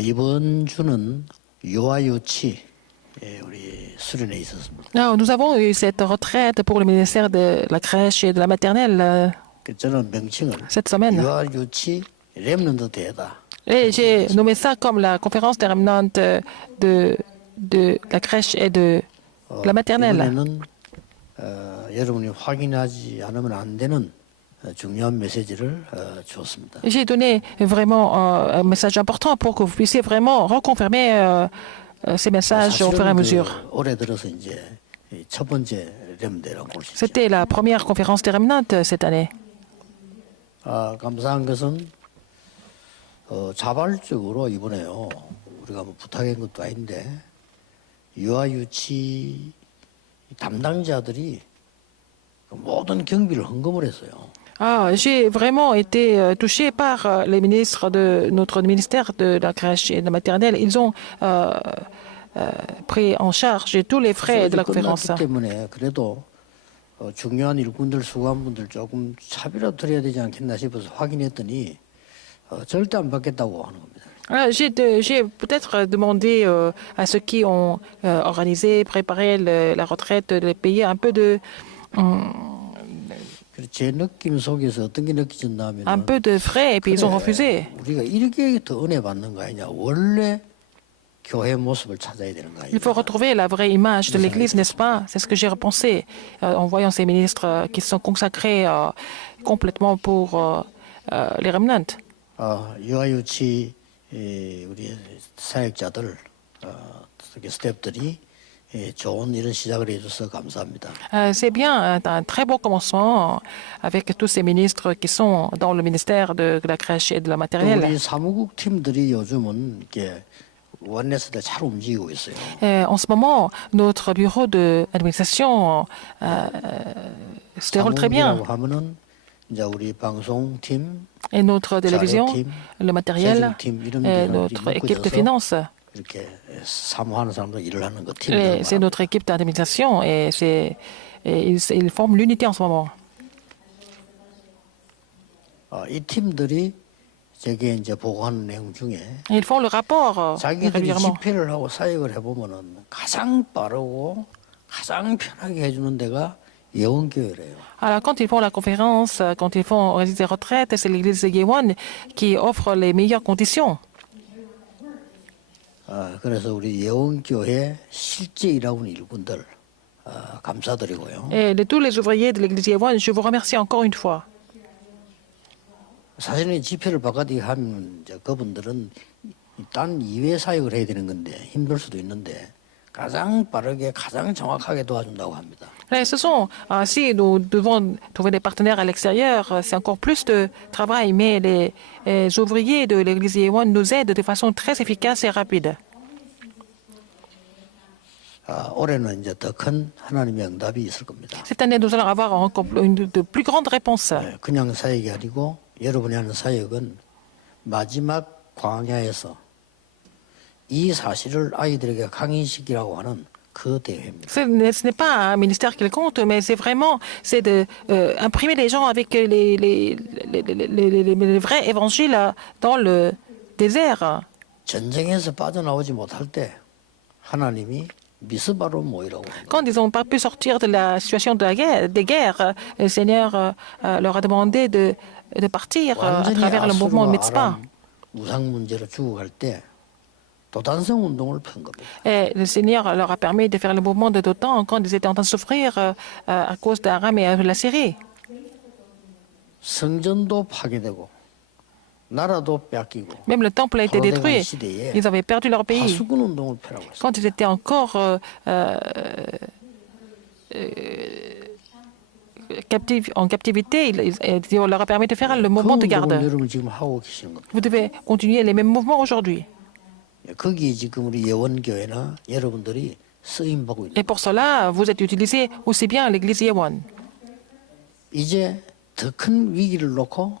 이번 주는 유아유치 우리 수련회 있었습니다. Alors, nous avons eu cette retraite pour le ministère de la crèche et de la maternelle 저는 명칭을 cette semaine. 유아유치 렘넌트 대회다. Et j'ai nommé ça comme la conférence des remnants de la crèche et de la maternelle. 이번에는 여러분이 확인하지 않으면 안 되는 중요한 메시지를 주었습니다. J'ai donné vraiment un message important pour que vous puissiez vraiment reconfirmer ces messages au fur et à mesure. 올해 들어서 이제 첫 번째 렘대라고 볼 수 있죠. C'était la première conférence des remnants cette année. 감사한 것은 자발적으로 이번에요. 우리가 뭐 부탁한 것도 아닌데 유아유치 담당자들이 모든 경비를 헌금을 했어요. J'ai vraiment été touchée par les ministres de notre ministère de la crèche et de la maternelle. Ils ont pris en charge tous les frais de la conférence. 끝났기 때문에 그래도 중요한 일꾼들 수고한분들 조금 차비라도 드려야 되지 않겠나 싶어서 확인했더니 절대 안 받겠다고 하는 겁니다. J'ai peut-être demandé à ceux qui ont organisé, préparé la retraite, de les payer un peu de 제 느낌 속에서 어떤 게 느껴졌냐면 un peu de frais et puis ils ont refusé. 우리가 이렇게 더 은혜 받는 거 아니냐. 원래 교회 모습을 찾아야 되는 거 아니냐. Il faut retrouver la vraie image de l'Église, n'est-ce pas? C'est ce que j'ai repensé en voyant ces ministres qui sont consacrés complètement pour les remnants. 유아유치 우리 사역자들 특히 스태프들이 좋은 이런 시작을 해줘서 감사합니다. C'est bien, un très beau commencement avec tous ces ministres qui sont dans le ministère de la crèche et de la 또 maternelle. 우리 사무국 팀들이 요즘은 이렇게 원내스 때 잘 움직이고 있어요. En ce moment, notre bureau d'administration se déroule très bien. 사무국이라고 하면은 이제 우리 방송팀, Et notre télévision, 자료팀, le matériel, 재정팀 이런 et 데가 notre équipe de 묶어져서 finances. 이렇게 사무하는 사람들 일을 하는 거 Et 팀들. c'est notre équipe d'administration et ils forment l'unité en ce moment. 이 팀들이 제게 이제 보고하는 내용 중에 Ils font le rapport 자기들이 régulièrement. 집회를 하고 사역을 해보면은 가장 빠르고 가장 편하게 해주는 데가 예원교회래요. Alors, quand ils font la conférence, quand ils font des retraites, c'est l'église de Yewan qui offre les meilleures conditions. 그래서 우리 예원교회 실제 일하고 있는 일꾼들 감사드리고요. Et de tous les ouvriers de l'église Yewan, je vous remercie encore une fois. 사실은 집회를 바깥에 하면 이제 그분들은 딴 이외 사역을 해야 되는 건데 힘들 수도 있는데 가장 빠르게 가장 정확하게 도와준다고 합니다. Et ce sont, si nous devons trouver des partenaires à l'extérieur, c'est encore plus de travail, mais les ouvriers de l'église Yewan nous aident de façon très efficace et rapide. 올해는 이제 더 큰 하나님의 응답이 있을 겁니다. Cette année, nous allons avoir encore de plus grandes réponses. 그냥 사역이 아니고 여러분이 하는 사역은 마지막 광야에서 이 사실을 아이들에게 강의시키라고 하는 그 대회입니다. Ce n'est pas un ministère quelconque, mais c'est vraiment imprimer les gens avec les vrais évangiles dans le désert. 전쟁에서 빠져나오지 못할 때 하나님이 미스바로 모이라고 합니다. Quand ils n'ont pas pu sortir de la situation de la guerre, des guerres, le Seigneur leur a demandé de partir à 완전히 travers le mouvement de 아수르와 Mitzpah. 아람 우상 문제로 죽어갈 때 도단성 운동을 편 겁니다. Et le Seigneur leur a permis de faire le mouvement de Dotan quand ils étaient en train de souffrir à cause d'Aram et de la Syrie. 성전도 파괴되고 나라도 뺏기고 Même le temple a été détruit. 시대에 Ils avaient perdu leur pays. 하수군 운동을 펴라고 했어요. Quand ils étaient encore en captivité, on leur a permis de faire le 그 mouvement de 운동을 garde. 여러분 지금 하고 계시는 겁니다. Vous devez continuer les mêmes mouvements aujourd'hui. 거기에 지금 우리 예원교회나 여러분들이 쓰임 받고 있는. Et pour cela, vous êtes utilisés aussi bien à l'église Yewan. 이제 더 큰 위기를 놓고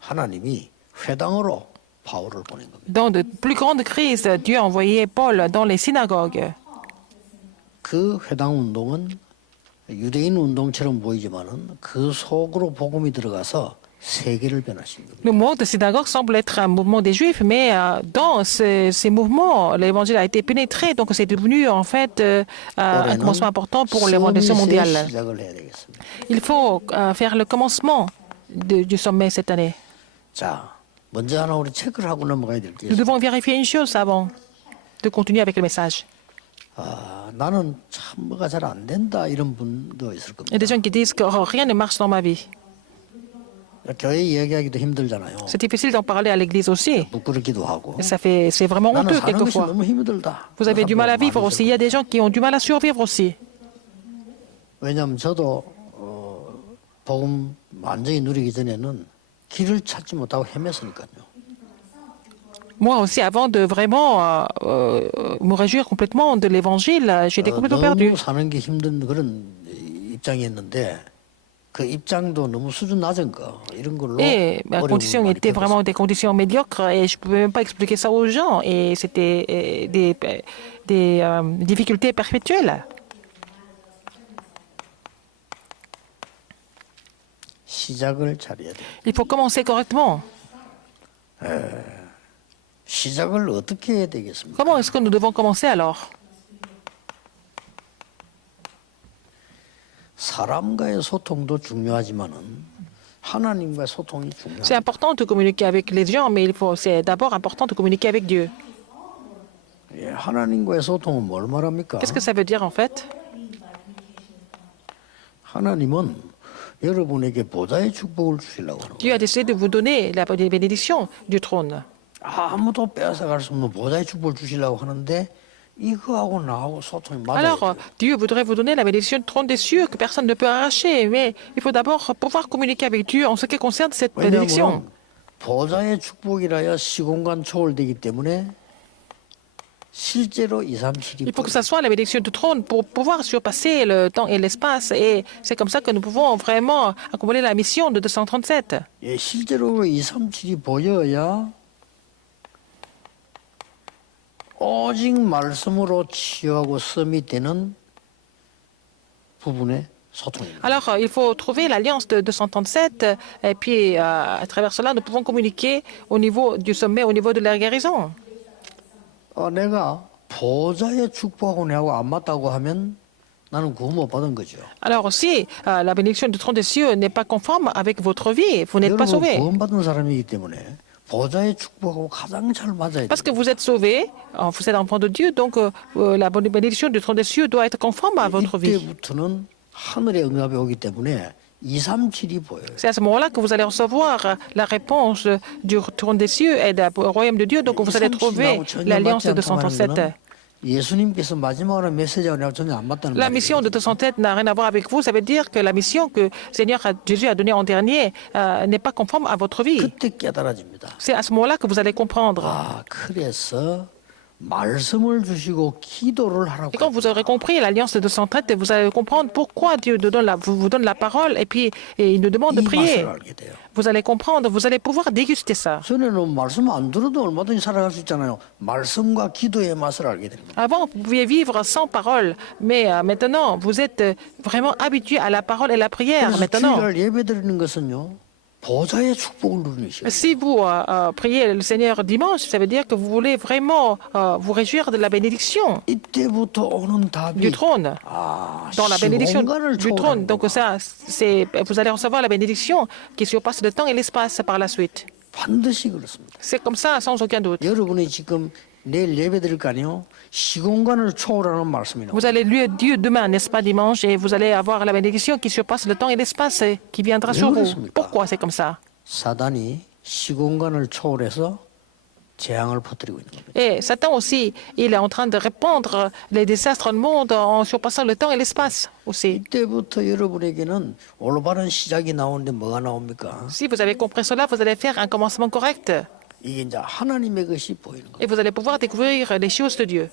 하나님이 회당으로 바울을 보낸 겁니다. Dans de plus grandes crises, Dieu a envoyé Paul dans les synagogues. 그 회당 운동은 유대인 운동처럼 보이지만은 그 속으로 복음이 들어가서 세계를 변화시킨 겁니다. Le mouvement de synagogue semble être un mouvement des Juifs, mais dans ces mouvements, l'évangile a été pénétré, donc c'est devenu en fait un commencement important pour l'évangélisation 서밋의 mondiale. 시작을 해야 되겠습니다. Il faut faire le commencement du sommet cette année. 자, 먼저 하나 우리 체크를 하고 넘어가야 될 게 Nous 있어요. devons vérifier une chose avant de continuer avec le message. 아, 나는 참 뭐가 잘 안 된다 이런 분도 있을 Il y a des 겁니다. gens qui disent que oh, rien ne marche dans ma vie. 교회 얘기하기도 힘들잖아요. C'est difficile d'en parler à l'église aussi. 부끄럽기도 하고. Et c'est vraiment 나는 honteux 사는 것이 quelquefois. 너무 힘들다. Vous avez du mal à 그런 vivre 사람도 aussi. Il y a des gens qui ont du mal à survivre aussi. 왜냐하면 저도 복음 완전히 누리기 전에는 길을 찾지 못하고 헤맸으니까요. Moi aussi, avant de vraiment me réjouir complètement de l'évangile, j'étais complètement perdu. 너무 사는 게 힘든 그런 입장이었는데 그 입장도 너무 수준 낮은 거 이런 걸로 Et ma 어려움을 condition 많이 était 겪었어요. vraiment des conditions médiocres et je ne pouvais même pas expliquer ça aux gens. Et c'était des difficultés perpétuelles. 시작을 잘해야 돼. Il faut commencer correctement. 시작을 어떻게 해야 되겠습니까? Comment est-ce que nous devons commencer alors? 사람과의 소통도 중요하지만은 하나님과의 소통이 C'est 중요해요. important de communiquer avec les gens, mais c'est d'abord important de communiquer avec Dieu. 예, 하나님과의 소통은 뭘 말합니까? Qu'est-ce que ça veut dire en fait? 하나님은 여러분에게 보좌의 축복을 주시려고 하는 거예요. Dieu a décidé de vous donner la bénédiction du trône. 아무도 빼앗아갈 수 없는 보좌의 축복을 주시려고 하는데 이거하고 나하고 소통이 맞아야 Alors, 돼요. Dieu voudrait vous donner la bénédiction du trône des cieux que personne ne peut arracher, mais il faut d'abord pouvoir communiquer avec Dieu en ce qui concerne cette bénédiction. 왜냐하면 보좌의 축복이라야 시공간 초월되기 때문에 실제로 2, 3, 7이 Il faut que ça soit la bénédiction du trône pour pouvoir surpasser le temps et l'espace. Et c'est comme ça que nous pouvons vraiment accumuler la mission de 237. 예, 실제로 2, 3, 7이 보여야 오직 말씀으로 치유하고 서밋되는 부분의 소통입니다. Alors, il faut trouver l'alliance de 237, et puis à travers cela, nous pouvons communiquer au niveau du sommet, au niveau de la guérison. 내가 보좌의 축복하고 내하고 안 맞다고 하면 나는 구원 못 받은 거죠. Alors, si la bénédiction du trône des cieux n'est pas conforme avec votre vie, vous n'êtes pas 여러분 sauvé. 구원받은 사람이기 때문에 보좌의 축복하고 가장 잘 맞아야 Parce 돼요. que vous êtes sauvé, vous êtes enfant de Dieu, donc la bénédiction du trône des cieux doit être conforme à votre vie. 이때부터는 하늘의 응답이 오기 때문에 2, 3, 7이 보여요. C'est à ce moment-là que vous allez recevoir la réponse du trône des cieux et du royaume de Dieu. Donc vous allez trouver l'alliance de 237. 예수님께서 마지막으로 메시지하고 내가 전혀 안 맞다는 La 말이에요. mission de 237 n'a rien à voir avec vous. Ça veut dire que la mission que Seigneur Jésus a donnée en dernier n'est pas conforme à votre vie. 그때 깨달아집니다. C'est à ce moment-là que vous allez comprendre. 아, 그래서 말씀을 주시고 기도를 하라고. Et quand vous aurez compris l'alliance de 237, vous allez comprendre pourquoi Dieu vous donne la parole et puis il nous demande de 이 prier. 맛을 알게 돼요. Vous allez comprendre, vous allez pouvoir déguster ça. 전에는 말씀 안 들어도 얼마든지 살아갈 수 있잖아요. 말씀과 기도의 맛을 알게 됩니다. Avant, vous pouviez vivre sans parole, mais maintenant, vous êtes vraiment habitué à la parole et la prière. 그래서 Maintenant, 주일날 예배드리는 것은요. 보좌의 축복을 누리셔요. si vous priez le Seigneur dimanche, ça veut dire que vous voulez vraiment vous réjouir de la bénédiction 이때부터 오는 du 답이 trône. 아, Dans la bénédiction 시공간을 du trône. 초월하는 Donc 거구나. ça, vous allez recevoir la bénédiction qui surpasse le temps et l'espace par la suite. 반드시 그렇습니다. C'est comme ça, sans aucun doute. 여러분이 지금 내일 예배 드릴 거 아니에요? 시공간을 초월하는 말씀이 나와요. Vous allez lire Dieu demain, n'est-ce pas, dimanche, et vous allez avoir la bénédiction qui surpasse le temps et l'espace qui viendra sur vous. Pourquoi c'est comme ça? 사단이 시공간을 초월해서 재앙을 퍼뜨리고 있는 겁니다. Et Satan aussi, il est en train de répandre les désastres dans le monde en surpassant le temps et l'espace aussi. 이때부터 여러분에게는 올바른 시작이 나오는데 뭐가 나옵니까? Si vous avez compris cela, vous allez faire un commencement correct 이게 이제 하나님의 것이 보이는 거예요. et vous allez pouvoir découvrir les choses de Dieu.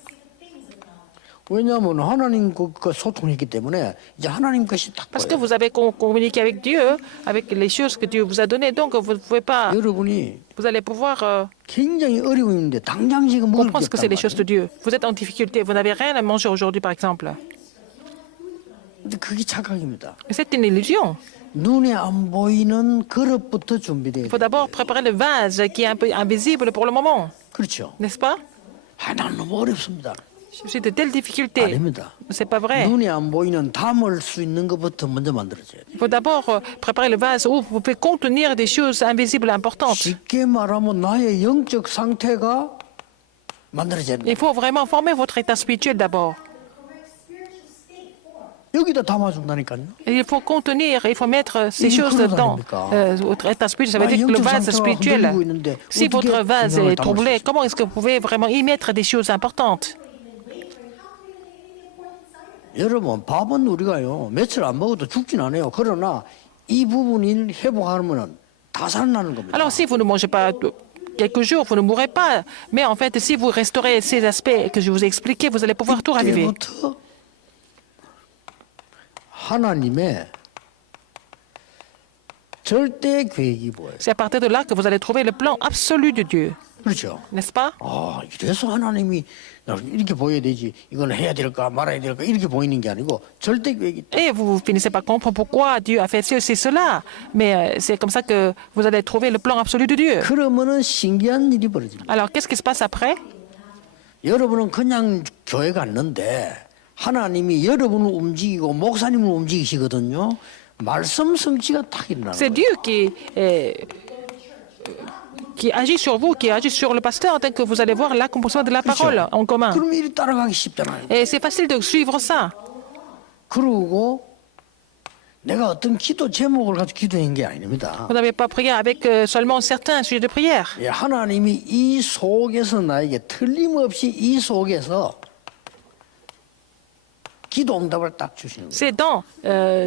왜냐하면 하나님과 소통했기 때문에 이제 하나님 것이 딱 Parce que 보여요. vous avez communiqué avec Dieu, avec les choses que Dieu vous a données, donc vous ne pouvez pas, 여러분이 vous allez pouvoir 굉장히 어려움인데 당장 지금 먹을 게 comprendre ce que c'est 없단 les choses de 말이에요. Dieu. Vous êtes en difficulté, vous n'avez rien à manger aujourd'hui, par exemple. 근데 그게 착각입니다. C'est une illusion. 눈에 안 보이는 그릇부터 준비돼야 Il faut 돼요. d'abord préparer le vase qui est un peu invisible pour le moment, 그렇죠. n'est-ce pas? 난 너무 어렵습니다. Je suis de telles difficultés. 아닙니다. C'est pas vrai. 눈에 안 보이는 담을 수 있는 것부터 먼저 만들어져야 돼요. Il faut d'abord préparer le vase où vous pouvez contenir des choses invisibles importantes. 쉽게 말하면 나의 영적 상태가 만들어져야 돼요. Il faut vraiment former votre état spirituel d'abord. 여기다 담아준다니까요. Et il faut contenir, il faut mettre ces Il choses faut dans votre état spirituel. Ça veut dire que le vase spirituel, si votre vase est troublé, comment est-ce que vous pouvez vraiment y mettre des choses importantes? 여러분 밥은 우리가요 며칠 안 먹어도 죽진 않아요. 그러나 이 부분을 회복하면 다 살아나는 겁니다. Alors si vous ne mangez pas quelques jours, vous ne mourrez pas. Mais en fait, si vous restaurez ces aspects que je vous ai expliqués, vous allez pouvoir tout raviver. 이때부터 하나님의 절대 계획이 뭐예요? C'est à partir de là que vous allez trouver le plan absolu de Dieu, 그렇죠. n'est-ce pas? 이래서 하나님이 나 이렇게 보여야 되지. 이건 해야 될까 말아야 될까 이렇게 보이는 게 아니고 절대 계획이 있다. Et vous finissez par comprendre pourquoi Dieu a fait ceci et cela. Mais c'est comme ça que vous allez trouver le plan absolu de Dieu. 그러면은 신기한 일이 벌어집니다. Alors, qu'est-ce qui se passe après? 여러분은 그냥 교회 갔는데 하나님이 여러분을 움직이고 목사님을 움직이시거든요. 말씀 성취가 딱 일어나는 C'est 거예요. Dieu qui agit sur vous, qui agit sur le pasteur, dès que vous allez voir l'accomplissement de la parole en commun. 그럼 이리 따라가기 쉽잖아요. Et c'est facile de suivre ça. 그러고 내가 어떤 기도 제목을 가지고 기도한 게 아닙니다. Vous n'avez pas prié avec seulement certains sujets de prière. 예, 하나님이 이 속에서 나에게 틀림없이 이 속에서 기도 응답을 딱 주시는 거예요. C'est dans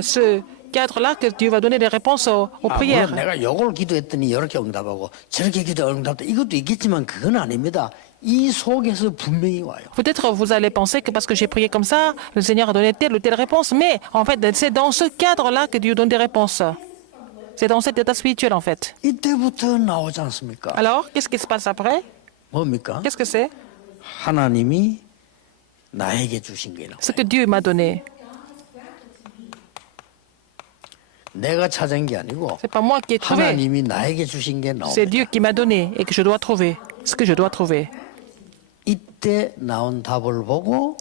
ce cadre-là que Dieu va donner des réponses aux 물론 prières. 내가 요걸 기도했더니 이렇게 응답하고 저렇게 기도 응답도 이것도 있겠지만 그건 아닙니다. 이 속에서 분명히 와요. Peut-être vous allez penser que parce que j'ai prié comme ça, le Seigneur a donné telle ou telle réponse, mais en fait, c'est dans ce cadre-là que Dieu donne des réponses. C'est dans cet état spirituel, en fait. 이때부터 나오지 않습니까? Alors, qu'est-ce qui se passe après? 뭡니까? Qu'est-ce que c'est? 하나님이 나에게 주신 게 나와요. Ce que Dieu m'a donné. 내가 찾은 게 아니고 C'est pas moi qui ai trouvé. 하나님이 나에게 주신 게 C'est 나옵니다. Dieu qui m'a donné et que je dois trouver. Ce que je dois trouver. 이때 나온 답을 보고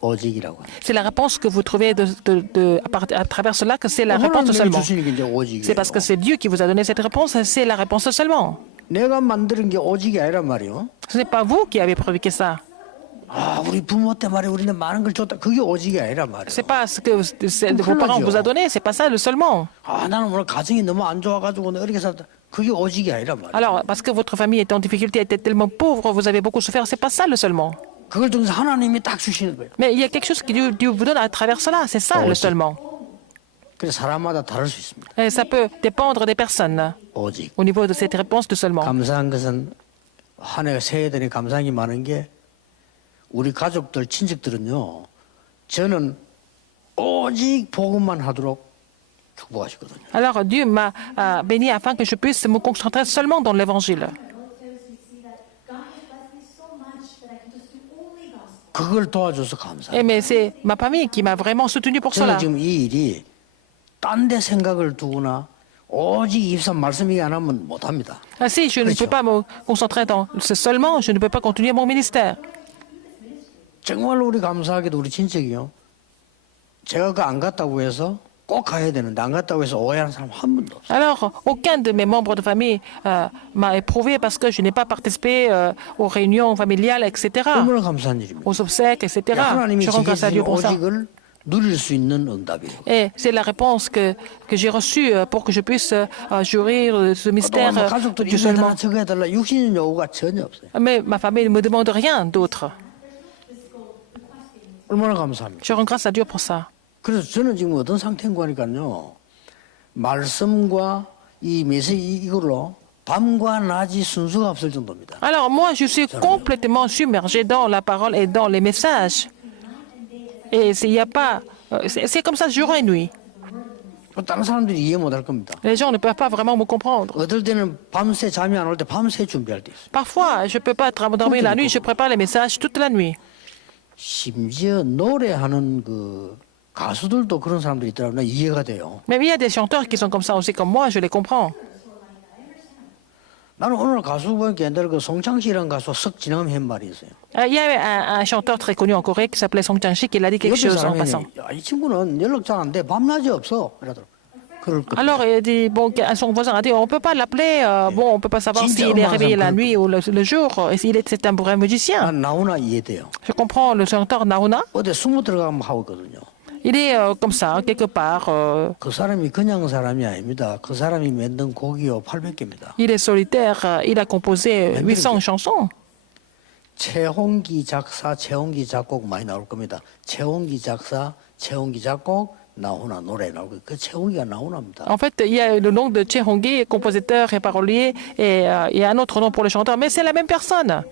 오직이라고 합니다. C'est la réponse que vous trouvez à travers cela que c'est la réponse 하나님이 seulement. 주시는 게 이제 오직이에요. C'est parce que c'est Dieu qui vous a donné cette réponse, c'est la réponse seulement. 내가 만드는 게 오직이 아니란 말이요. Ce n'est pas vous qui avez provoqué ça. 우리 부모 때 말이야 우리는 많은 걸 줬다. 그게 오직이 아니란 말이에요. C'est pas ce que vos parents vous a donné, c'est pas ça le seulement. 나는 오늘 가정이 너무 안 좋아가지고 내가 이렇게 살다. 그게 오직이 아니란 말이에요. Alors, parce que votre famille était en difficulté, était tellement pauvre, vous avez beaucoup souffert, c'est pas ça le seulement. 그걸 통해서 하나님이 딱 주시는 거예요. Mais il y a quelque chose que Dieu vous donne à travers cela, c'est ça le seulement. 그래서 사람마다 다를 수 있습니다. Et ça peut dépendre des personnes 오직. au niveau de cette réponse de seulement. 감사한 것은 한 해 새해 되니 감사한 게 많은 게 우리 가족들 친척들은요. 저는 오직 복음만 하도록 축복하시거든요. Alors, Dieu m'a béni afin que je puisse me concentrer seulement dans l'évangile. 그걸 도와줘서 감사해요. Et mais c'est ma famille qui m'a vraiment soutenu pour 저는 cela. 지금 이 일이 딴 데 생각을 두거나 오직 입산 말씀이 안 하면 못합니다. Si je ne peux pas me concentrer dans ce seulement, je ne peux pas continuer mon ministère. 정말 우리 감사하게도 우리 친척이요. 제가 그 안 갔다고 해서 꼭 가야 되는데 안 갔다고 해서 오해하는 사람 한 분도 없어요. Alors, aucun de mes membres de famille m'a éprouvé parce que je n'ai pas participé aux réunions familiales, etc., 너무나 감사한 일입니다. aux obsèques, etc. 하나님이 Je rends 제게 grâce à 주신 Dieu pour ça. 오직을 누릴 수 있는 응답이에요. Et c'est la réponse que j'ai reçue pour que je puisse jouir de ce mystère 또 가족들이 du 이거 해달라 seulement. 저거 해달라 육신의 요구가 전혀 없어요. Mais ma famille ne me demande rien d'autre. 얼마나 감사합니다. Je rends grâce à Dieu pour ça. 그래서 저는 지금 어떤 상태인가 하니까요. 말씀과 이 메시지 이걸로 밤과 낮이 순서가 없을 정도입니다. Alors moi, je suis complètement submergé dans la parole et dans les messages. Et il y a pas, c'est comme ça jour et nuit. 다른 사람들이 이해 못할 겁니다. Les gens ne peuvent pas vraiment me comprendre. 어떨 때는 밤새 잠이 안 올 때 밤새 준비할 때 있어요. Parfois, je ne peux pas dormir la nuit, je prépare les messages toute la nuit. 심지어 노래하는 그 가수들도 그런 사람들이 있더라고요. 이해가 돼요. Mais il y a des chanteurs qui sont comme ça aussi, comme moi, je les comprends. 나는 오늘 가수 보니까 옛날에 그 송창식이라는 가수 석진영 한 말이 있어요. Il y a un chanteur très connu en Corée qui s'appelait Song Chang-sik, il a dit quelque 옆에 chose en 사람이 passant. 야, 이 친구는 연락 잘 안 돼. 밤낮이 없어. 그러더라고. 그럴 거. Alors, il a dit, bon, son voisin a dit, on ne peut pas l'appeler, bon, on ne peut pas savoir Jinja s'il est Omar réveillé la Zamkul. nuit ou le jour, c'est un vrai musicien. 난 나오나 이해돼요. Je comprends le chanteur Naona, 어디 숨어 들어가면 하고 있거든요. il est comme ça, quelque part, 그 사람이 그냥 사람이 아닙니다. 그 사람이 만든 곡이요 800개입니다. il est solitaire, il a composé 800 chansons. 최홍기 작사, 최홍기 작곡 많이 나올 겁니다. 최홍기 작사, 최홍기 작곡, 나오나 노래 나오고 그 최홍기가 나오나입니다. En fait, il y a le nom de Che Honggi, compositeur et parolier, et il y a un autre nom pour le chanteur, mais c'est la même personne.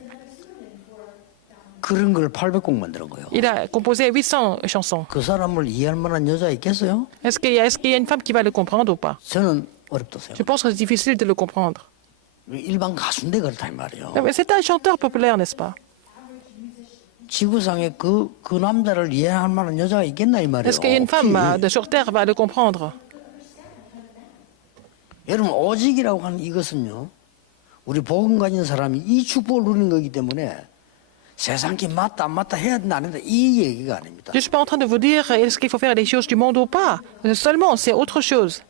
그런 걸 800곡 만드는 거예요. Il a composé 800 chansons. 그 사람을 이해할 만한 여자 있겠어요? Est-ce qu'il y a une femme qui va le comprendre ou pas? 저는 어렵다 Je 생각. pense que c'est difficile de le comprendre. 일반 가수인데 그렇다 이 말이에요. Mais c'est un chanteur populaire, n'est-ce pas? 지구상에 그 남자를 이해할 만한 여자가 있겠나 이 말이에요. Est-ce qu'il y a une femme 없지. de sur Terre va le comprendre? 여러분 오직이라고 하는 이것은요. 우리 복음 가진 사람이 이 축복을 누리는 거기 때문에 세상에 맞다 안 맞다 해야 된다 안 된다 이 얘기가 아닙니다. Je ne suis pas en train de vous dire est-ce qu'il faut faire les choses du monde ou pas. Seulement, c'est autre chose.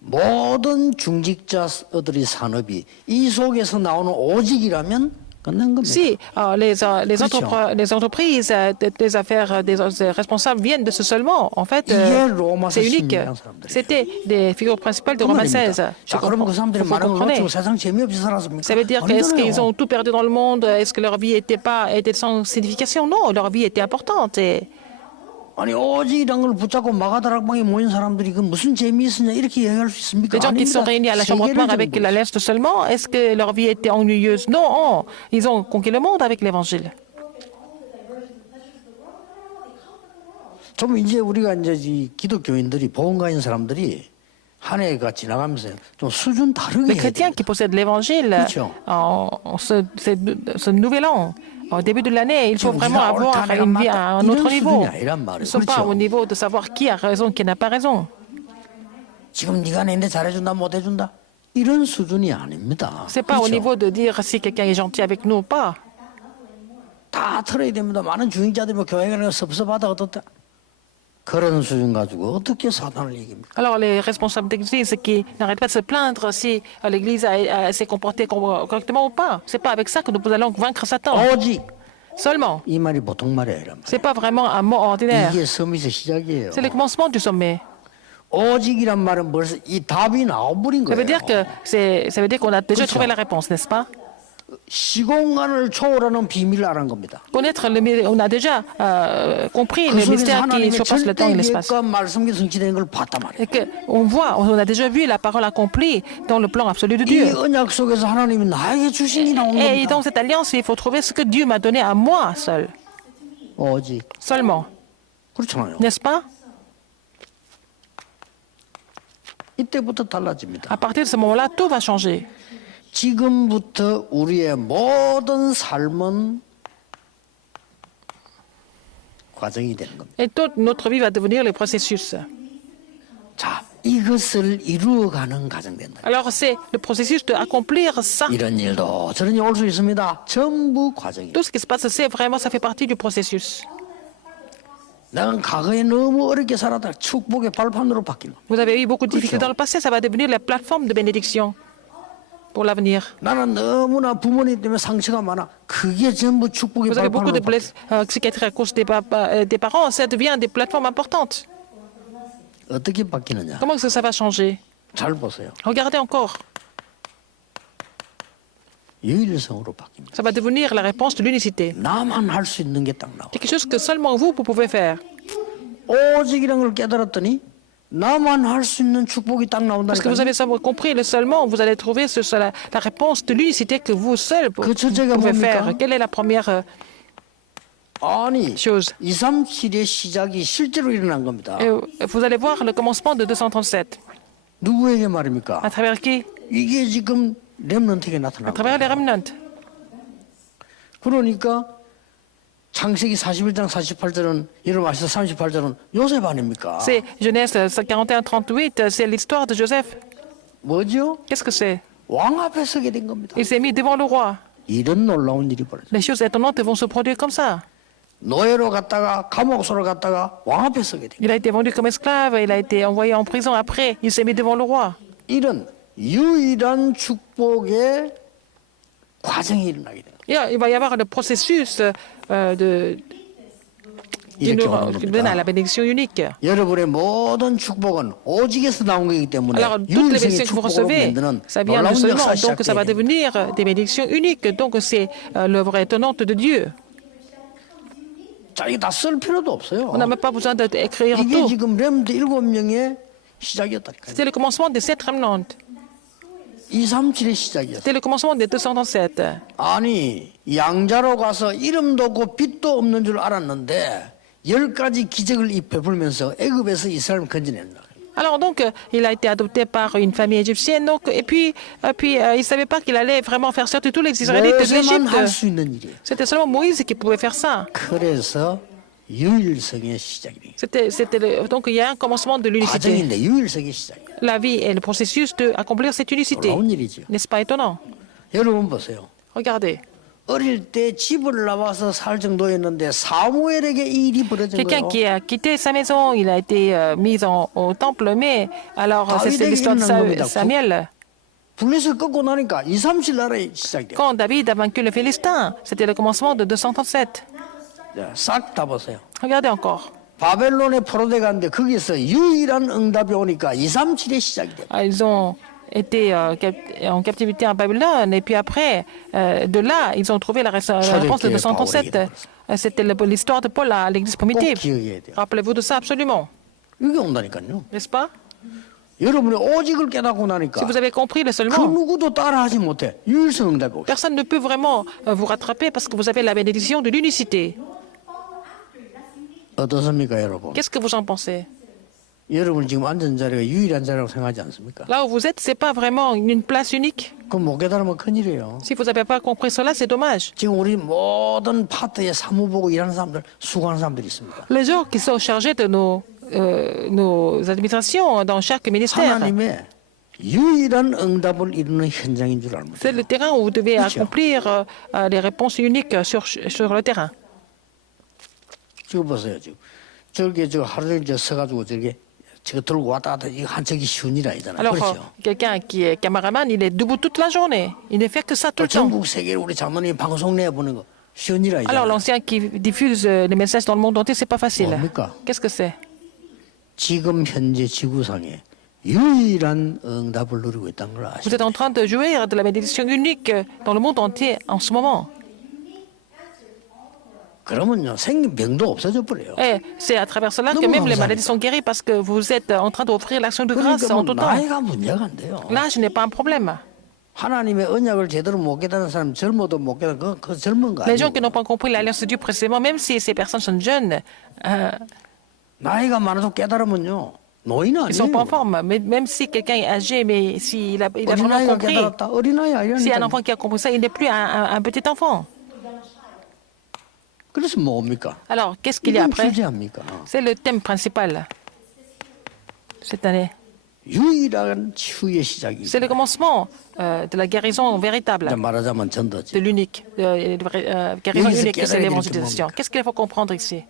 모든 중직자들의 산업이 이 속에서 나오는 오직이라면 끝난 겁니다. Si les entreprises, des affaires, des responsables viennent de ce seulement, en fait, c'est unique. C'était des figures principales de Roma 16. 자, 그럼 그 사람들이 Vous 많은 걸 comprenez? 놓치고 세상 재미없이 살았습니까? Ça veut dire qu'est-ce qu'ils 아니잖아요. ont tout perdu dans le monde? Est-ce que leur vie était sans signification? Non, leur vie était importante. Et 아니 오직이란 걸 붙잡고 마가다락방에 모인 사람들이 그 무슨 재미있으냐 이렇게 얘기할 수 있습니까? les gens qui sont réunis à la chambre noire avec la leste seulement, est-ce que leur vie était ennuyeuse? Non, ils ont conquis le monde avec l'évangile. 좀 이제 우리가 이제 이 기독교인들이 복음 가진 사람들이 한 해가 지나가면서 좀 수준 다르게 Les 해야 chrétiens 됩니다. qui possèdent l'évangile Kutcho. en ce nouvel an, au début de l'année, il faut 지금 vraiment 우리가 avoir 옳다, 내가 une vie 맞다, à un autre 이런 niveau. 수준이 아니란 Ils 말이에요. ne sont pas 그렇죠? au niveau de savoir qui a raison, qui n'a pas raison. 지금 네가 내인데 잘해준다 못해준다 이런 수준이 아닙니다. C'est pas au 그렇죠? niveau de dire si quelqu'un est gentil avec nous ou pas. 다 털어야 됩니다. 많은 주인자들이 뭐 교회 가는 거 섭섭하다 어떻다 그런 수준 가지고 어떻게 사단을 이깁니까? Alors les responsables d'église qui n'arrêtent pas de se plaindre si l'église s'est comportée correctement ou pas. C'est pas avec ça que nous allons vaincre Satan. 오직 Seulement. 이 말이 보통 말이 아니란 말이에요. C'est pas vraiment un mot ordinaire. 이게 섬에서 시작이에요. C'est le commencement du sommet. 오직이란 말은 벌써 이 답이 나와버린 Ça veut 거예요. dire que ça veut dire qu'on a déjà trouvé la réponse, n'est-ce pas? 시공간을 초월하는 비밀을 알은 겁니다. Connaître on a déjà compris 그 le 속에서 mystère qui 하나님의 surpasse le temps et l'espace. 절대 계획과 말씀이 성취되는 걸 봤단 말이에요. Et que on a déjà vu la parole accomplie dans le plan absolu de 이 Dieu. 언약 속에서 하나님이 나에게 주신 게 나오는 Et 겁니다. dans cette alliance, il faut trouver ce que Dieu m'a donné à moi seul. 오직 Seulement. 그렇잖아요. N'est-ce pas? 이때부터 달라집니다. À partir de ce moment-là, tout va changer. 지금부터 우리의 모든 삶은 과정이 되는 겁니다. Et toute notre vie va devenir le processus. 자, 이것을 이루어가는 과정 된다. Alors c'est le processus d'accomplir ça. 이런 일도 저런 일 올 수 있습니다. 전부 과정입니다. Tout ce qui se passe, c'est vraiment, ça fait partie du processus. 내가 과거에 너무 어렵게 살았다 축복의 발판으로 바뀌는 겁니다. Vous avez eu beaucoup de difficultés dans le passé, ça va devenir la plateforme de bénédiction pour l'avenir. 나는 너무나 부모님 때문에 상처가 많아. 그게 전부 축복의 Vous avez beaucoup de 발판으로 바뀌는 cicatrices à cause des parents, ça devient des plateformes importantes. 어떻게 바뀌느냐? Comment est-ce que ça va changer? 잘 보세요. Regardez encore. 유일성으로 바뀝니다. Ça va devenir la réponse de l'unicité. 나만 할 수 있는 게 딱 나와. C'est quelque chose que seulement vous pouvez faire. 오직이라는 걸 깨달았더니 나만 할 수 있는 축복이 딱 Parce que vous 나온다니까. avez compris le seulement, vous allez trouver la réponse de l'unicité que vous seul 그 첫째가 pouvez 뭡니까? faire. Quelle est la première 아니, chose? 237의 시작이 실제로 일어난 겁니다. Vous allez voir le commencement de 237. 누구에게 말입니까? À travers qui? 이게 지금 렘넌트에게 À 나타나고 travers les remnants. 그러니까 창세기 41장 48절은 여러분 아시죠? 38절은 요셉 아닙니까? C'est Genèse 41-38, c'est l'histoire de Joseph. 뭐죠? Qu'est-ce que c'est? 왕 앞에 서게 된 겁니다. Il s'est mis devant le roi. 이런 놀라운 일이 벌어져. Les choses étonnantes vont se produire comme ça. 노예로 갔다가 감옥소로 갔다가 왕 앞에 서게 된. Il a été vendu comme esclave, il a été envoyé en prison. Après, il s'est mis devant le roi. 이런 유일한 축복의 과정이 일어나게 됩니다. Il va y avoir le processus 이렇게 오는 qui donne à la 겁니다. bénédiction unique. 여러분의 모든 축복은 오직에서 나온 거기 때문에 Alors, toutes les 유일성의 bénédictions que vous 축복으로 recevez, 만드는 ça vient 놀라운 de seulement, 역사 donc ça va 시작돼요. devenir des bénédictions uniques. Donc c'est l'œuvre étonnante de Dieu. 자, 이게 다 쓸 필요도 없어요. On n'a même pas besoin d'écrire 이게 tout. 지금 렘드 7명의 시작이었다니까요. C'était le commencement des 7 remnants. 237의 시작이었어요. C'était le commencement des 237. 아니, 양자로 가서 이름도 없고 빛도 없는 줄 알았는데 10가지 기적을 베풀면서 애굽에서 이스라엘을 건져낸다. Alors donc, il a été adopté par une famille égyptienne. Donc, et puis il ne savait pas qu'il allait vraiment faire sortir tous les Israélites de 모세만 할 l'Égypte. 수 있는 일이에요. C'était seulement Moïse qui pouvait faire ça. 그래서 유일성의 시작이 돼요. Donc, il y a un commencement de l'unicité. 과정인데 유일성의 시작이에요. La vie est le processus d'accomplir cette unicité. 놀라운 일이죠. N'est-ce pas étonnant? 여러분 보세요. Regardez. 어릴 때 집을 나와서 살 정도였는데 사무엘에게 이 일이 벌어진 Quelqu'un 거예요. qui a quitté sa maison, il a été mis au temple, mais alors c'est l'histoire de Samuel. 블레셋 꺾고 나니까 2, 3칠 나라에 시작돼요. Quand David a vaincu le Philistin, c'était le commencement de 237. 싹 다 보세요. Regardez encore. 바벨론에 포로돼 갔는데 거기서 유일한 응답이 오니까 2, 3칠의 시작이 돼요. Ils ont été en captivité en Babylone, et puis après, de là, ils ont trouvé la réponse de 237. C'était l'histoire de Paul à l'église 꼭 primitive. 기억해야 돼요. Rappelez-vous de ça absolument, 이게 온다니까요. n'est-ce pas? 여러분이 오직을 깨닫고 Si 나니까 vous avez compris le 그 seulement, 누구도 따라하지 못해. 유일성 응답이 오죠. personne ne peut vraiment vous rattraper parce que vous avez la bénédiction de l'unicité. 어떻습니까, 여러분? Qu'est-ce que vous en pensez? 여러분 지금 앉은 자리가 유일한 자리라고 생각하지 않습니까? Là où vous êtes, c'est pas vraiment une place unique. 그럼 못 깨달으면 큰일이에요. Si vous n'avez pas compris cela, c'est dommage. 지금 우리 모든 파트에 사무 보고 일하는 사람들, 수고하는 사람들이 있습니다. Les gens qui sont chargés de nos administrations dans chaque ministère, 하나님의 유일한 응답을 이루는 현장인 줄 알면 c'est le terrain où vous devez 그렇죠. accomplir les réponses uniques sur le terrain. 지금 보세요. 지금 저렇게 저 하루 종일 저 서가지고 저렇게 저거 들고 왔다 갔다 이거 한 적이 쉬운 일 아니잖아요. Alors, 그렇죠? quelqu'un qui est caméraman, il est debout toute la journée. Il ne fait que ça tout 또 le temps. 전국 세계를 우리 장로님 방송 내보는 거 쉬운 일 Alors, 아니잖아요. l'ancien qui diffuse les messages dans le monde entier, c'est pas facile. 뭡니까? Qu'est-ce que c'est? 지금 현재 지구상에 유일한 응답을 누리고 있다는 걸 Vous 아시죠? êtes en train de jouir de la bénédiction unique dans le monde entier en ce moment. 그러면요 생병도 없어져 버려요. Et c'est à travers cela que 너무 même les 감사합니다. maladies sont guéries parce que vous êtes en train d'offrir l'action de grâce 그러니까 en 뭐 tout temps. 나이가 문제가 안 돼요. L'âge n'est pas un problème. 하나님의 언약을 제대로 못 깨닫는 사람 젊어도 못 깨닫는 그 젊은 거 Les gens 아니에요. qui n'ont pas compris l'alliance de Dieu précédemment, même si ces personnes sont jeunes, 나이가 많아도 깨달으면요 노인 ils ne sont pas en 아니에요. forme. Mais même si quelqu'un est âgé, mais s'il a vraiment 어린아이가 compris, 깨달았다. 어린아이 si un 아니라니까. enfant qui a compris ça, il n'est plus un petit enfant. 그래서 뭡니까? Alors, qu'est-ce qu'il y a 이건 après? 주제합니까? C'est le thème principal cette année. 유일한 치유의 시작이. C'est le commencement de la guérison véritable, 말하자면 de 전도지. l'unique, guérison 여기서 unique, c'est 깨달아야 될 l'évangélisation. 게 Qu'est-ce qu'il faut comprendre ici?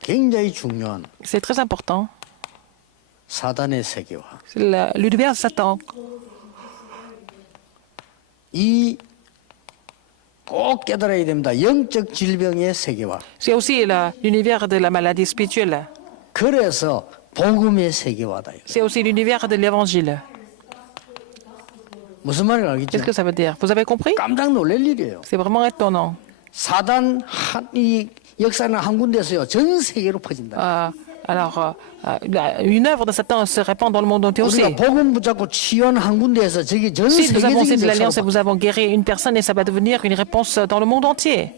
굉장히 중요한 C'est très important. 사단의 세계와 C'est l'univers de Satan. 이 꼭 깨달아야 됩니다. 영적 질병의 세계와 C'est aussi l'univers de la maladie spirituelle. 그래서 복음의 세계와다. C'est aussi l'univers de l'évangile. 무슨 말인지 알겠죠? Qu'est-ce que ça veut dire? Vous avez compris? 깜짝 놀랄 일이에요. C'est vraiment étonnant. 사단 이 역사는 한 군데서요 전 세계로 퍼진다. Alors, une œuvre de Satan se répand dans le monde entier aussi. 우리가 복음 붙잡고 치유한 한 군데에서 저게 전 Si nous avons 세계적인 cédé l'alliance et 역사로 vous avons guéri une personne et ça va devenir une réponse dans le monde entier.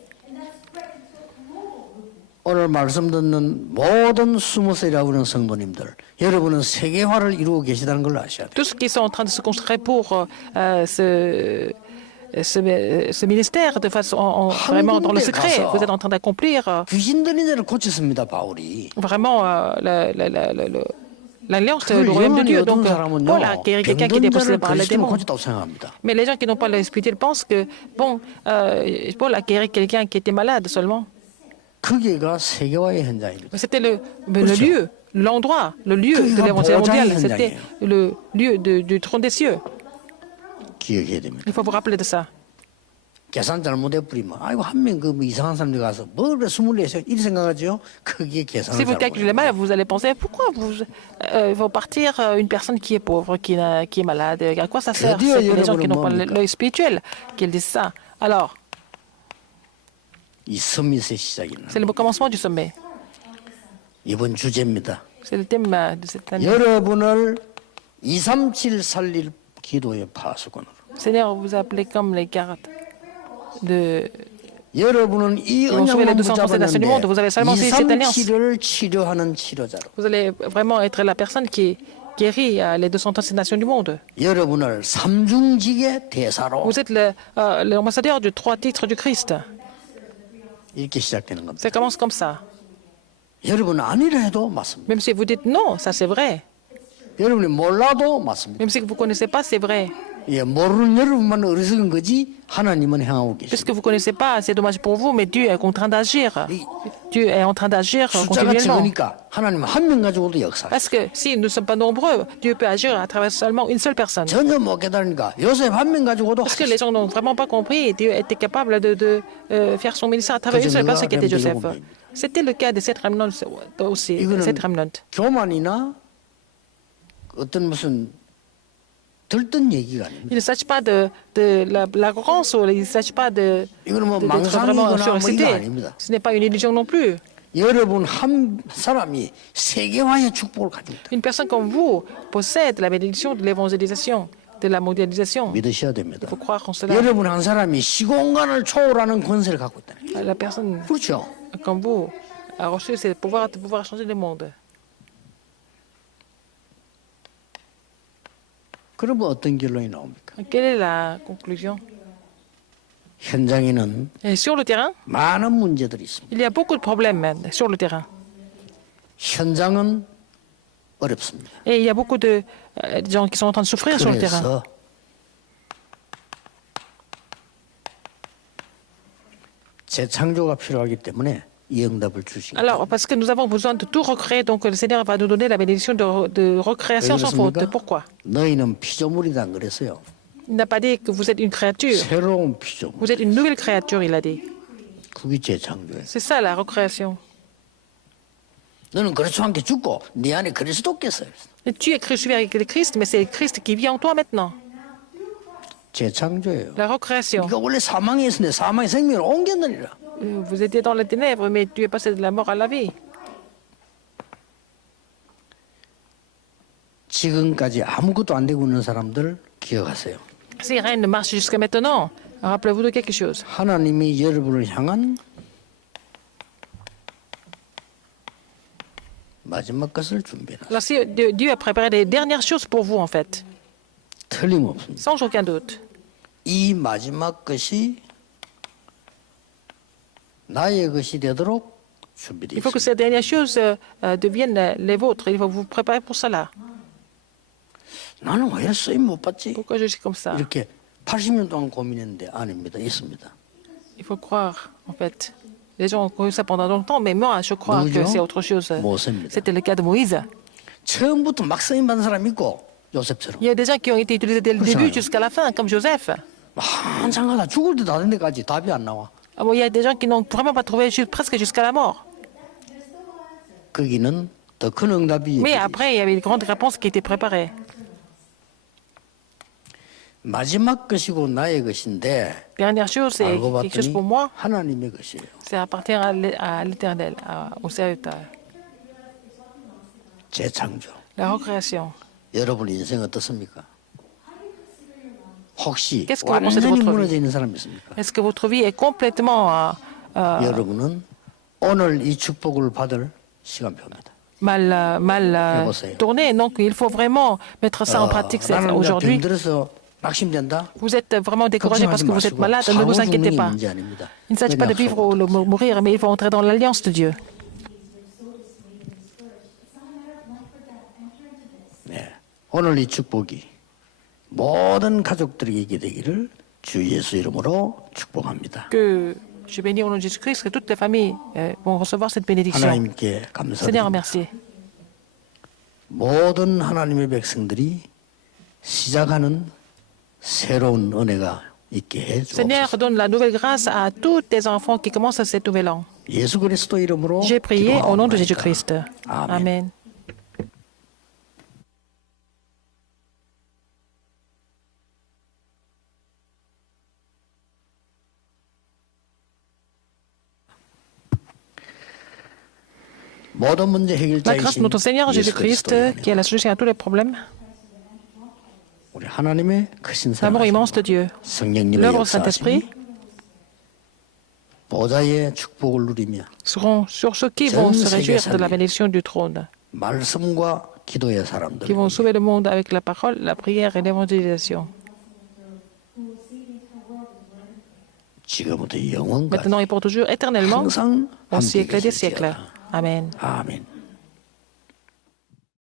오늘 말씀 듣는 모든 스무살이라고 하는 성도님들, 여러분은 세계화를 이루고 계시다는 걸 아셔야 돼요. Tous ceux qui sont en train de se construire pour ce ministère de façon vraiment dans le secret. Vous êtes en train d'accomplir 귀신 들린 자를 고쳤습니다, 바울이. vraiment l'alliance du royaume de Dieu. Donc, Paul a guéri quelqu'un qui était possédé par les démons. 고쳤다고 생각합니다. Mais les gens qui n'ont pas l'esprit spirituel pensent que, bon, Paul a guéri quelqu'un qui était malade seulement. 그게가 세계화의 현장입니다. C'était le lieu, l'endroit, le lieu de l'évangile mondial. C'était le lieu du trône des cieux. 기억해야 됩니다. Il faut vous rappeler de ça. 계산 잘못해 버리면 아이고 한 명 그 이상한 사람들 가서 뭘 24시간 이리 생각하죠. 그게 계산을 Si vous 잘못해요. calculez mal, vous allez penser pourquoi il faut partir une personne qui est pauvre, qui est malade. À quoi ça sert? C'est les gens qui n'ont pas l'œil spirituel qu'ils disent ça. Alors, 이 서밋의 시작이는 c'est le commencement du sommet. 이번 주제입니다. C'est le thème de cette année. 여러분을 237 살릴 기도의 파수꾼으로. Seigneur, vous appelez comme les cartes de... 여러분은 이 vont sauver les 언약만 237 nations du monde. Vous avez seulement saisi cette alliance. 237을 치료하는 치료자로. Vous allez vraiment être la personne qui guérit les 237 nations du monde. 여러분을 삼중직의 대사로. Vous êtes l'ambassadeur de 3 titres du Christ. 이렇게 시작되는 겁니다. Ça commence comme ça. 여러분 아니라 해도 맞습니다. Même si vous dites non, ça c'est vrai. 여러분이 몰라도 맞습니다. Même si vous ne connaissez pas, c'est vrai. 예, 모르는 여러분만 어리석은 거지 하나님은 행하고 계십니다. Puisque vous ne connaissez pas, c'est dommage pour vous, mais Dieu est en train d'agir. Dieu est en train d'agir 숫자가 continuellement. 적으니까 하나님은 한 명 가지고도 역사. Parce que si nous ne sommes pas nombreux, Dieu peut agir à travers seulement une seule personne. 전혀 못 깨달으니까 요셉 한 명 가지고도 Parce que les gens n'ont vraiment pas compris, Dieu était capable de faire son ministère à travers une seule personne qui était Joseph. C'était le cas de cette remnant aussi. Cette remnant. 교만이나 어떤 무슨 들뜬 얘기가 아닙니다. Il ne s'agit pas de l'arrogance, il ne s'agit pas d'être 이거는 뭐 vraiment 망상이거나 뭐 이거 surexcité. 아닙니다. Ce n'est pas une illusion non plus. 여러분 한 사람이 세계화의 축복을 가집니다. Une personne comme vous possède la bénédiction de l'évangélisation, de la mondialisation. 믿으셔야 됩니다. Il faut croire en cela. 여러분 한 사람이 시공간을 초월하는 권세를 갖고 있다. La personne 그렇죠. comme vous a reçu ce pouvoir de pouvoir changer le monde. 그러면 어떤 결론이 나옵니까? Quelle est la conclusion? 현장에는 Et sur le terrain, 많은 문제들이 있습니다. il y a beaucoup de problèmes sur le terrain. 현장은 어렵습니다. Et il y a beaucoup de gens qui sont en train de souffrir sur le terrain. 그래서 재창조가 필요하기 때문에 이 응답을 주신 거예요. Alors, parce que nous avons besoin de tout recréer, donc le Seigneur va nous donner la bénédiction de recréation sans faute. Pourquoi? 너희는 피조물이다 그랬어요. Il n'a pas dit que vous êtes une créature. 새로운 피조물. Vous êtes une nouvelle créature, il a dit. 그게 재창조예요. C'est ça la recréation. 너는 그렇지 않게 죽고 네 안에 그리스도께 있어요. Et tu es crucifié avec le Christ, mais c'est le Christ qui vit en toi maintenant. 재창조예요. La recréation. 그러니까 원래 사망에 있었는데 사망의 생명을 옮겼느니라. Vous étiez dans les ténèbres, mais tu es passé de la mort à la vie. 지금까지 아무것도 안 되고 있는 사람들 기억하세요. Si rien ne marche jusqu'à maintenant, rappelez-vous de quelque chose. 하나님이 여러분을 향한 마지막 것을 준비해놨어요. Alors, si Dieu a préparé les dernières choses pour vous, en fait, 틀림없습니다. sans aucun doute. 이 마지막 것이 나의 것이 되도록 준비되어 Il faut que 있습니다. ces dernières choses deviennent les vôtres. Il faut vous préparer pour cela. 나는 왜 쓰임 못 받지? Pourquoi je suis comme ça? 이렇게 80년 동안 고민했는데 아닙니다. 있습니다. Il faut croire, en fait. Les gens ont cru ça pendant longtemps, mais moi, je crois 누구죠? que c'est autre chose. 모세입니다. C'était le cas de Moïse. 처음부터 막 쓰임 받은 사람이 있고 요셉처럼 Il y a des gens qui ont été utilisés dès le début jusqu'à la fin, comme Joseph. 한참 가다 죽을 때 다 된 데까지 답이 안 나와. Ah bon, il y a des gens qui n'ont vraiment pas trouvé presque jusqu'à la mort. 거기는 더 큰 응답이 Mais après, il y avait une grande réponse qui était préparée. 마지막 것이고 나의 것인데 Dernière chose, c'est 알고 quelque chose 봤더니 pour moi, 하나님의 것이에요. ça appartient à l'éternel, au Créateur. 재창조. La recréation. 여러분 인생 어떻습니까? 혹시 Qu'est-ce que vous pensez de 완전히 votre 무너져 vie? 있는 사람이 있습니까? Est-ce que votre vie est complètement 여러분은 오늘 이 축복을 받을 시간표입니다. mal 해보세요. tournée? Donc, il faut vraiment mettre ça en pratique 나는 aujourd'hui. 병들어서 낙심된다? Vous êtes vraiment découragé parce 걱정하지 que vous êtes 마시고 malade, ne vous 사고 inquiétez 죽는 게 pas. 문제 아닙니다. Il ne s'agit pas de vivre ou de mourir, mais il faut entrer dans l'alliance de Dieu. 네. 오늘 이 축복이 모든 가족들에게 되기를 주 예수 이름으로 축복합니다. Que je bénis au nom de Jésus-Christ, que toutes les familles vont recevoir cette bénédiction. 하나님께 Seigneur, 감사드립니다. merci. 모든 하나님의 백성들이 시작하는 새로운 은혜가 있게 해 Seigneur, 주옵소서. donne la nouvelle grâce à tous tes enfants qui commencent cette nouvelle an. 예수 그리스도 이름으로 J'ai prié au nom de 기도하옵나이다. Jésus-Christ. 아멘. Amen. 모든 문제 La grâce de 해결자이신 notre Seigneur 예수 Jésus-Christ, 그리스도의 qui est la solution à tous les problèmes, 우리 하나님의 크신 l'amour immense de 사랑하심과 Dieu, 성령님의 l'œuvre du 역사하심이 Saint-Esprit 보좌의 축복을 누리며 seront sur ceux qui vont se réjouir de la bénédiction du trône, 말씀과 기도의 사람들 qui vont sauver le monde avec la parole, la prière et l'évangélisation. 지금부터 영원까지 Maintenant et pour toujours, éternellement, 항상 au 함께 siècle des 계실지어다. siècles. Amen. 아멘.